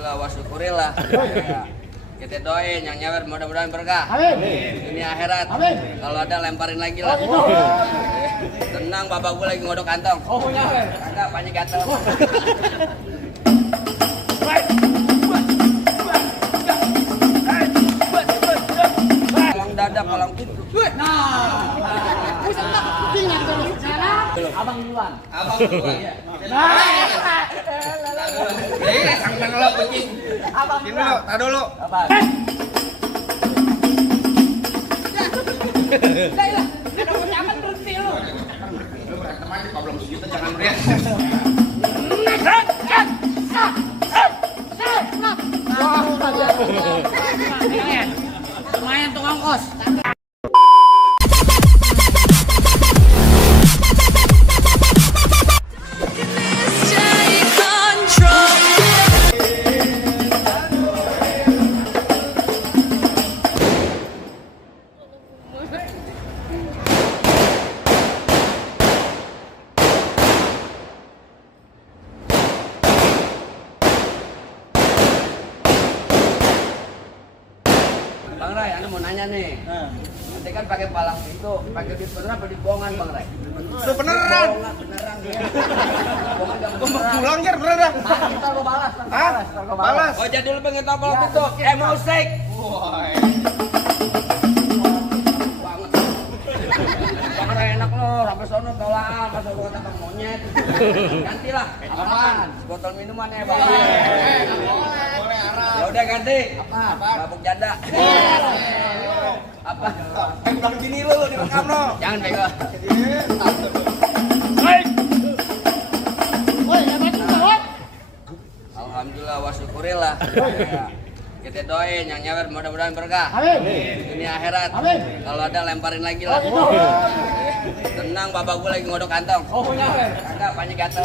Alhamdulillah wa syukurillah. Ya. Kita doain yang nyawer mudah-mudahan berkah. Amin. Dunia akhirat. Amin. Kalau ada lemparin lagi lah. Tenang, bapak gue lagi ngodok kantong. Oh, nyawer. Kagak, banyak gatel. Palang dada, palang pintu. Nah, buset tak ketinggalan terus. Abang duluan. Abang gue. Sampai lo kucing. Abang Ini dulu, tak dulu. Abang. Lah, ada ucapan berhenti lu. Lu berantem aja, kalau belum sejuta jangan beriak. Lumayan tuh ongkos. Bang Ray, Anda mau nanya nih. Nanti kan pakai palang pintu, pakai duit beneran apa duit bohongan Bang Ray? Itu beneran. Beneran dia. Bohongan gak Gua mau beneran. pulang jar beneran. Ntar gua balas. Hah? Balas. Oh jadi lu pengen tahu palang pintu? Musik. Woi. Banget. Bang Ray enak lo, sampai sono tolak, masa lu kata bang monyet. Gantilah. Apaan? Botol minuman ya Bang. Boleh arah. Ya udah ganti. Apa? Mabuk janda. Apa? Bilang gini lu direkam lo. Jangan bego. Woi, hebat juga, woi. Alhamdulillah wa syukurillah. Ya. Kita doain yang nyawer mudah-mudahan berkah. Amin. Dunia akhirat. Amin. Kalau ada lemparin lagi lah. Tenang, bapak gue lagi ngodok kantong. Oh, nyawer. Kagak, banyak gatel.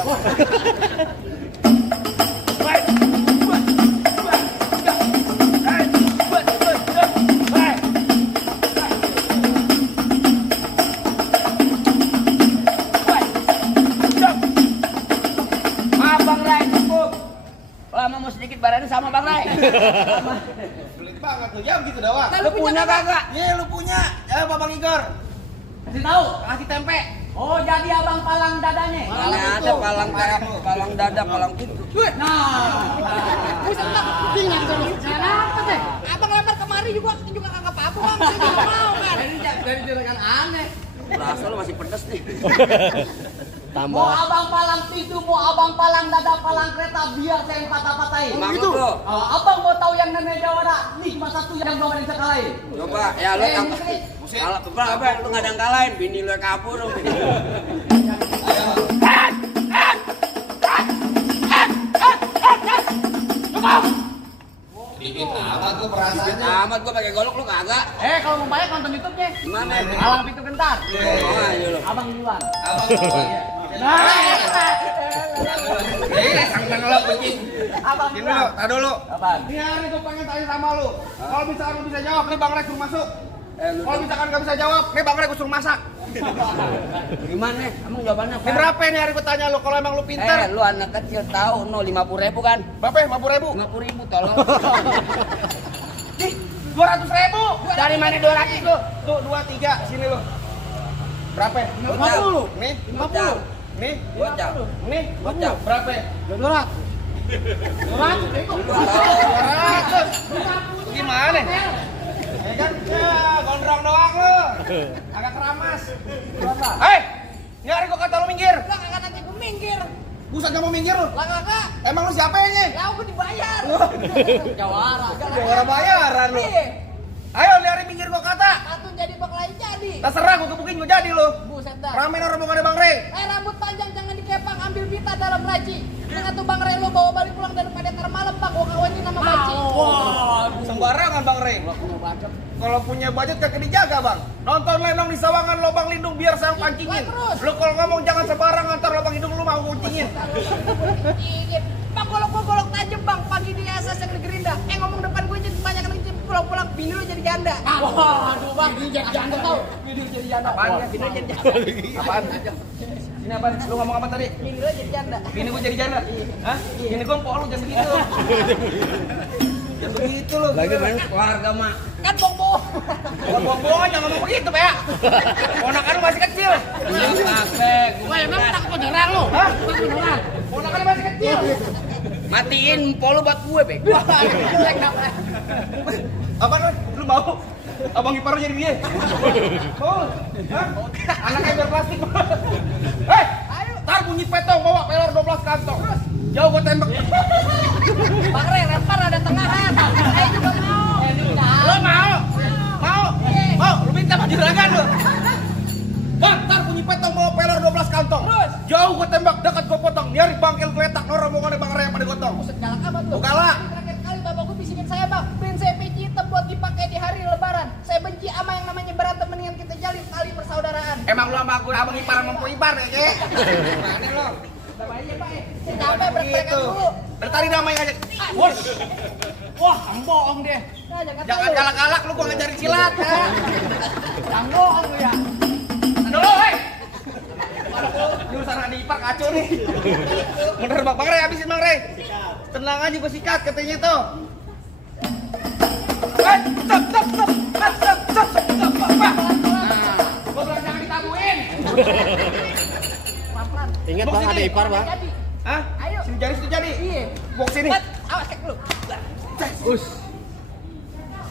Maaf Bang Ray, cukup. Lama mau sedikit badannya sama Bang Ray. Belit banget lu. Ya begitu doang. Lu punya kagak? Iya lu punya. Ya Babang Igor. Kasih tahu. Kasih tempe. Oh, jadi abang palang dadanya. Mana ada palang dada, palang pintu. Nah, buset tak ketinggalan terus. Apa teh? Abang lempar kemari juga kagak apa-apa, Bang. Saya juga mau kan. Dari juragan aneh. Rasa lu masih pedes nih. Mau abang palang pintu, mau abang palang dada, palang kereta, biar saya yang patah-patahin. Gitu. Kalau abang mau tahu yang namanya jawara, nih cuma satu yang belum ada yang bisa kalahin. Coba, ya lu kalau apa lu nggak ada yang kalahin, bini lu yang kabur dong. Bini lu. Dikit amat lu perasaannya. Amat gua pakai golok lu kagak. Kalau mau bayar nonton YouTube-nya. Gimana? Palang pintu gentar. Oh, ayo lu. Abang duluan. Abang duluan. Sampai lo kucing. Abang Ini dulu, tak dulu. Apaan? Ini hari gua pengen tanya sama lu. Kalau misalkan lu bisa jawab, nih Bang Ray suruh masuk. Lu Kalau misalkan gak bisa jawab, nih Bang Ray gua suruh masak. gimana? Emang jawabannya Ini berapa nih hari gua tanya lu kalau emang lu pinter? Lu anak kecil tahu no 50.000 kan? Berapa ya? 50.000? 50.000 tolong. Ih, 200.000. Dari mana 200 lu? Tuh 2, 3 sini lu. Berapa? 50. Nih, Bocah. nih, Bocah. nih, Bocah. berapa? 200. 200. Gimana? Ya kan, ya, gondrong doang lu. Agak keramas. Hei, ini hari gua kata lu minggir. Lah kagak nanti gue minggir. Buset gak mau minggir lu. Lah kagak. Emang lu siapa ya? Lah aku dibayar. Jawara. Jawara bayaran lu. Ayo, ini hari minggir gua kata. Satu jadi bakalan jadi. Terserah gua gebukin gua jadi lu. Buset dah. Ramein orang bukannya Bang Ray. Rambut panjang jangan dikepang, ambil pita dalam laci. Dengan tuh Bang Ray lo bawa balik pulang daripada ntar malam Bang, gua kawinin sama Baci. Wah, sembarangan Bang Ray. Kalau punya budget kagak dijaga Bang. Nonton Lenong di Sawangan Lobang Lindung biar saya pancingin. Terus. Lu kalau ngomong jangan sembarangan ntar lobang hidung lu mau kuncingin. Ingin. Bang, golok tajam Bang, pagi di asas yang di Gerinda. Ngomong depan gue jadi banyak yang pulang-pulang bini lu jadi janda. Waduh Bang, bini jadi janda tau. Bini jadi janda. Apaan ya? Bini jadi janda. Apaan? Ini apa? Lu ngomong apa tadi? Bini lo jadi janda. Bini gua jadi janda? Hah? Bini gua empok lu, jangan begitu. Jangan begitu lu. Lagi main keluarga mak. Kan bohong. Bukan bohong, jangan ngomong begitu, Pak ya. Ponakan lu masih kecil. Wah, emang takut penyerang lo? Hah? Takut penyerang. Ponakan lu masih kecil. Matiin polo buat gue, Bek. Wah, jelek apa? Apa lu mau? Abang ipar lu jadi dia. Mau? Hah? Anaknya biar plastik. Hei, ayo. Tar bunyi petong bawa pelor 12 kantong. Jauh gua tembak. Bang Re, lempar ada tengahan. Saya juga mau. Lu mau? Mau? Mau? Lu minta sama juragan lu. Bang, tar bunyi petong bawa pelor 12 kantong. Terus? Jauh gua tembak, dekat gua potong. Nyari bangkel geletak nora mau Bang Re yang pada gotong. Buset galak amat lu. Gua galak. Terakhir kali bapakku bisikin saya, Bang, beliin saya peci hitam buat dipakai di hari lebaran. Saya benci sama yang namanya berantem, mendingan kita jalin tali persaudaraan. Emang lu sama aku abang ipar sama mpok ipar ya, Kek? Mana lu? Udah baik ya, Pak. Saya capek berteriak Gitu. dulu. Dari tadi namanya aja. Bos. Wah, bohong dia. Nah, Jangan galak-galak lu gua ngajarin silat ya. Jangan bohong lu ya. Dulu, hei. Jurusan adik ipar kacau nih. Bener Bang Re, habisin Bang Re. Tenang aja gua sikat katanya tuh. Gua bilang jangan ditabuin. Pelan-pelan. Ingat Bang, ada ipar, Bang. Jadi. Hah? Ayo. Sini jari situ jadi. Iya. Box sini. Bat, awas cek dulu.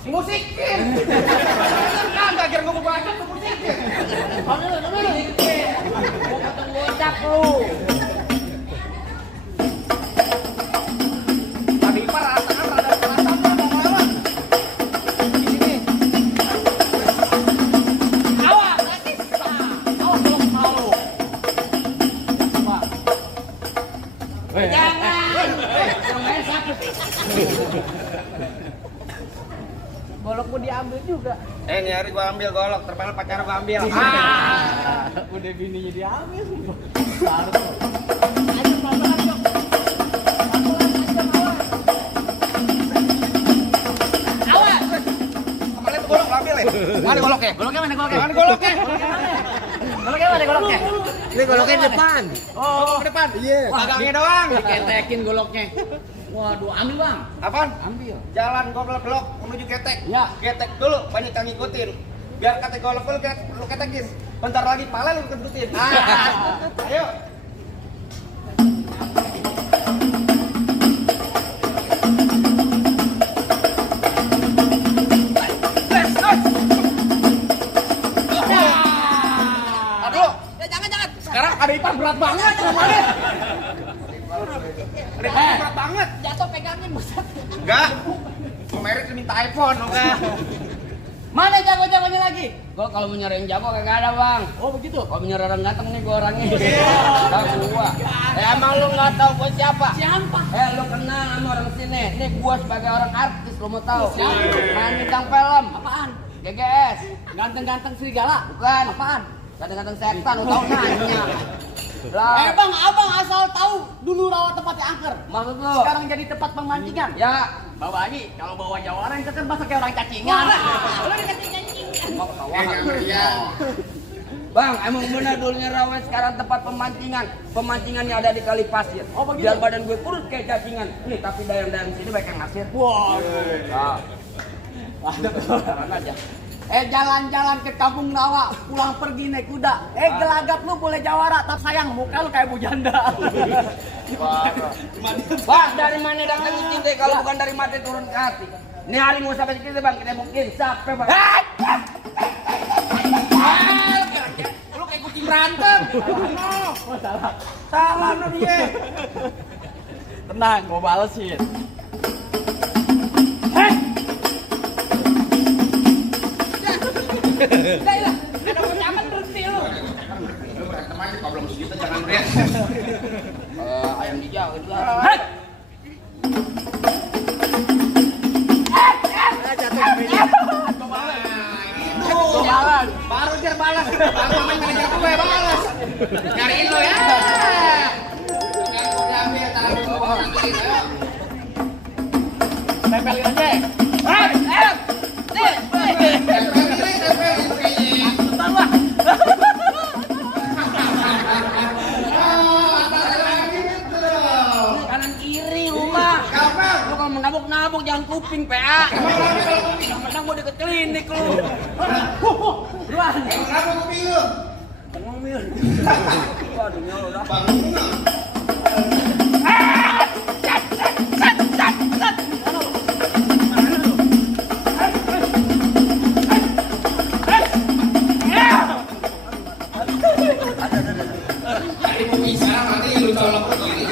Musikin. Enggak kira gua baca tuh musikin. Dulu. Gua potong gocap lu. Adik ipar rasakan rada perasaan mau lewat. Di sini. Awas, lagi. Awas belum mau. Jangan. Main sakit. Golok mau diambil juga. Ini hari gua ambil golok, terpel pacar gua ambil. Udah bininya diambil. Ayo pelan-pelan yuk. Pelan-pelan aja, awas. Kemarin tuh golok gua ambil ya. Mana goloknya? Goloknya mana goloknya? Mana goloknya? Goloknya mana goloknya? Ini goloknya di depan. Oh, ke depan. Iya. Dagangnya doang. Diketekin goloknya. Waduh, ambil Bang. Apaan? Ambil. Jalan gua belok menuju ketek. Ya. Ketek dulu, banyak yang ngikutin. Biar kata golok lu ketekin. Bentar lagi pala lu kentutin. Ayo. Aduh, Ya jangan. sekarang ada ipar berat banget namanya. Ada ipar berat banget. Jatuh pegangin buset. Enggak. Merit minta iPhone, oke. Mana jago-jagonya lagi? Gua kalau mau nyari yang jago kagak ada, Bang. Oh begitu. Kalau mau nyari orang ganteng nih gua orangnya. Tahu gua. Emang lu enggak tahu gua siapa? Siapa? Lu kenal sama orang sini. Nih gua sebagai orang artis, lu mau tahu? Siapa? Main bintang film. Apaan? GGS. Ganteng-ganteng serigala. Bukan. Apaan? Kadang-kadang setan, lu tahu nanya. Lah. Bang, abang asal tahu dulu rawa tempatnya angker. Maksud lu? Sekarang jadi tempat pemancingan. Ya, Bawa Haji, kalau bawa jawara itu kan bahasa kayak orang cacingan. Lu dikasih cacingan. mau ketawa. Bang, emang benar dulunya Rawa sekarang tempat pemancingan. Pemancingannya ada di Kali Pasir. Oh, begitu? Biar badan gue kurus kayak cacingan. Nih, tapi dayang-dayang sini banyak yang ngasir. Wah. Nah, Jalan aja. Jalan-jalan ke kampung Rawa, pulang pergi naik kuda. Gelagap lu boleh jawara, tapi sayang muka lu kayak bujanda. Bang, dari mana datang cinta kalau bukan dari mati turun ke hati? Ini hari mau sampai kita bang, kita mungkin sampai bang. Lu kayak kucing berantem. Salah lu dia. Tenang, gua balesin. Lah, ada ucapan berhenti lu. Lu berantem aja kalau belum segitu jangan beriak. Ayam dijauh itu. Balas. Baru dia balas. Baru main manajer gue balas. Nyariin lo ya. Jangan gua diambil tangan gua ambilin ayo. Tempelin aja. Tempel. mabok jangan kuping PA. Menang mau deket klinik lu. Buruan. Kenapa kuping lu? Bengong Mil. Waduh nyolo dah. Tadi mau bisa, nanti lu colok begini.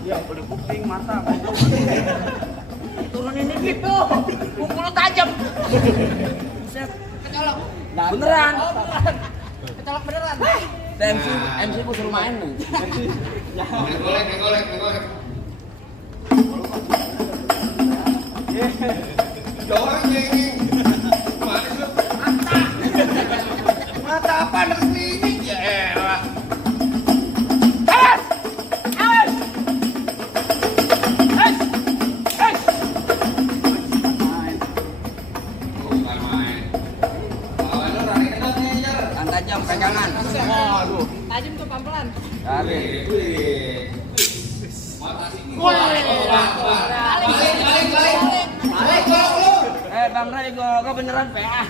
Iya, boleh kuping mata. Turunin gitu. Kumpul lu tajam. Buset. Kecolok. Beneran. Kecolok beneran. MC gua suruh main nih. Golek. Jorang jengeng. Manis lu. Mata apa anak klinik? Ya elah. Bukan main. Lawan lu Rani kena ngejar. Kan tajam pegangan. Waduh. Tajam tuh pelan-pelan. Dari. Mata sini. Balik. Balik lu. Bang Ray gua beneran PA.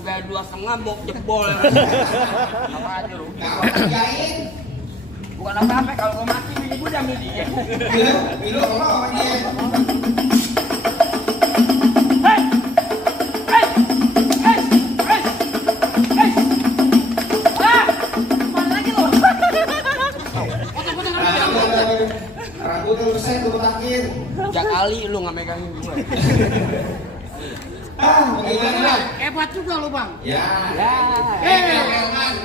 Udah 2,5 bok jebol. Apa aja lu? Kamu kerjain. Bukan apa-apa kalau gua mati bini gua udah milih dia. Bilu kalau sama dia. Rambut lu besar lu betakin. Jak kali lu nggak megangin gue. Bagaimana? Hebat juga lu, Bang. Ya.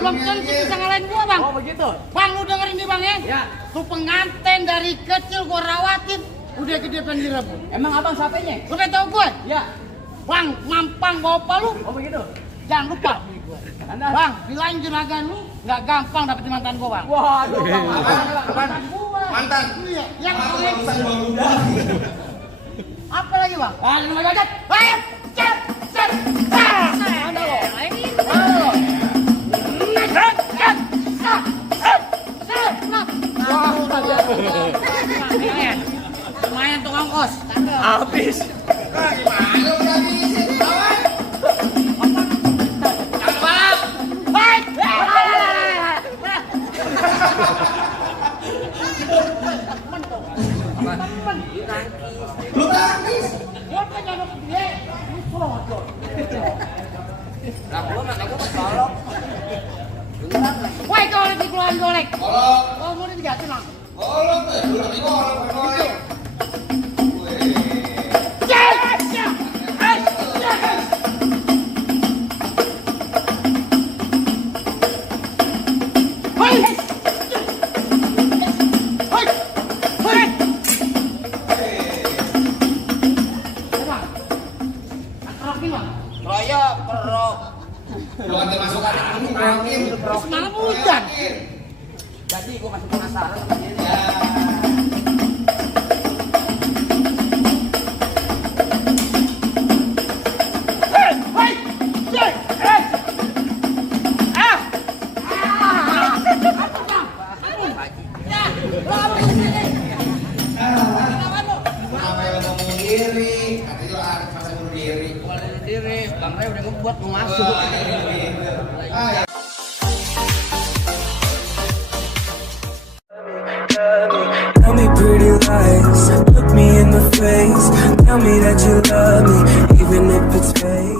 Belum tentu bisa ngalahin gua, Bang. Oh begitu. Bang, lu dengerin nih, Bang ya? Ya. Tuh pengantin dari kecil gua rawatin, udah gede pengen direbut. Emang abang siapanya? Lu pengen tau gue? Ya. Bang, mampang bawa lu. Oh begitu. Jangan lupa. Anda. Bang, bilangin juragan lu nggak gampang dapetin mantan gua, Bang. Waduh, bang. Mantan gua. Mantan. Iya, yang Mantan paling Bang Ludah. apa lagi, Bang? Ah, ini lagi aja. Ayo, cet, cet, cet. Mana lo? Ini. Mana lo? Cet, cet, cet, cet, cet. Wah, lumayan tukang kos. Habis. Gimana lu udah habisin? Lawan. Bang, baik. Lu tangis. Gua pengen dapat dia. Lu sodor. Lah gua mata gua kecolok. Beneran lagi. Woi, golek dikeluarin golek. Kolok. Oh, mau digatin lah. Kolok tuh. Lu lagi kolok. Royok, kerok. Lu kan termasuk ada kamu terakhir. Semalam hujan. Jadi gua masih penasaran sama dia. Ya. Kenapa lu mau bunuh diri? Katanya lu harus masa bunuh diri. Bukan bunuh diri, Bang Ray udah ngebuat mau masuk. Ya. Tell me pretty lies, look me in the face. Tell me that you love me, even if it's fake.